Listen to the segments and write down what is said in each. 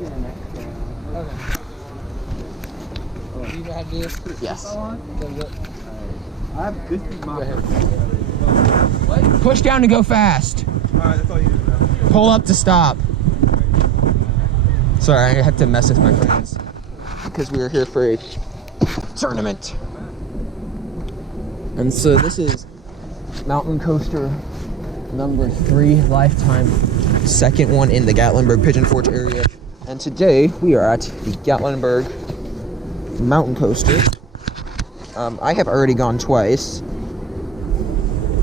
You gotta do this. Yes. This is my Push down to go fast. Alright, that's all you do now. Pull up to stop. Sorry, I had to mess with my friends because we were here for a tournament. And so this is mountain coaster number 3 lifetime, second one in the Gatlinburg Pigeon Forge area. And today we are at the Gatlinburg Mountain Coaster. I have already gone twice,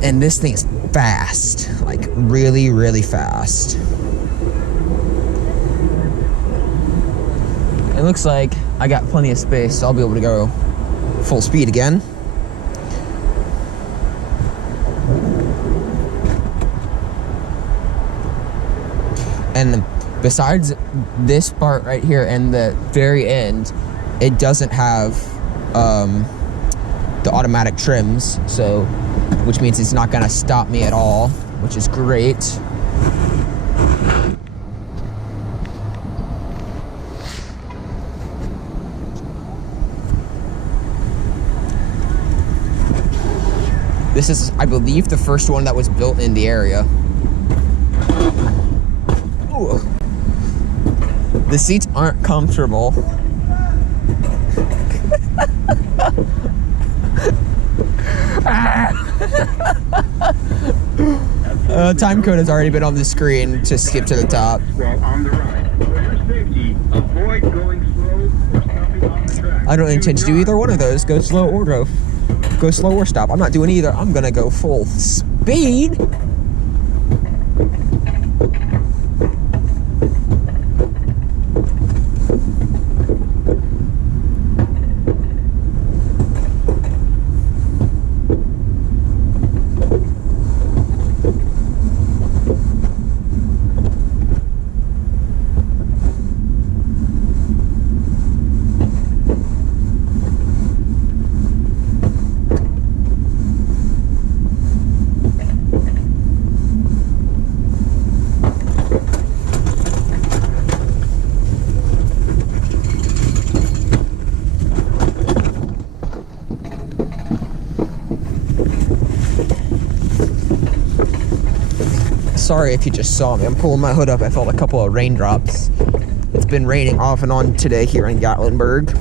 and this thing is fast, like really, really fast. It looks like I got plenty of space, so I'll be able to go full speed again. And besides this part right here and the very end, it doesn't have the automatic trims, so which means it's not gonna stop me at all, which is great. This is, I believe, the first one that was built in the area. Ooh. The seats aren't comfortable. Time code has already been on the screen to skip to the top. On the right. For your safety, avoid going slow or stopping on the track. I don't intend to do either one of those. Go slow or go slow or stop. I'm not doing either. I'm gonna go full speed. Sorry if you just saw me. I'm pulling my hood up. I felt a couple of raindrops. It's been raining off and on today here in Gatlinburg.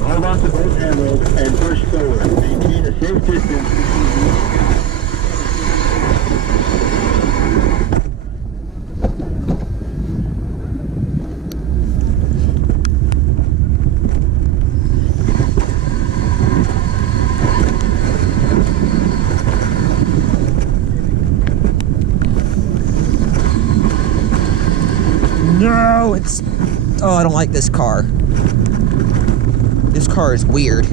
Hold on to both handles and push forward. Maintain a safe distance. No, it's... Oh, I don't like this car. This car is weird.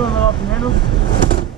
doing, let off the handle?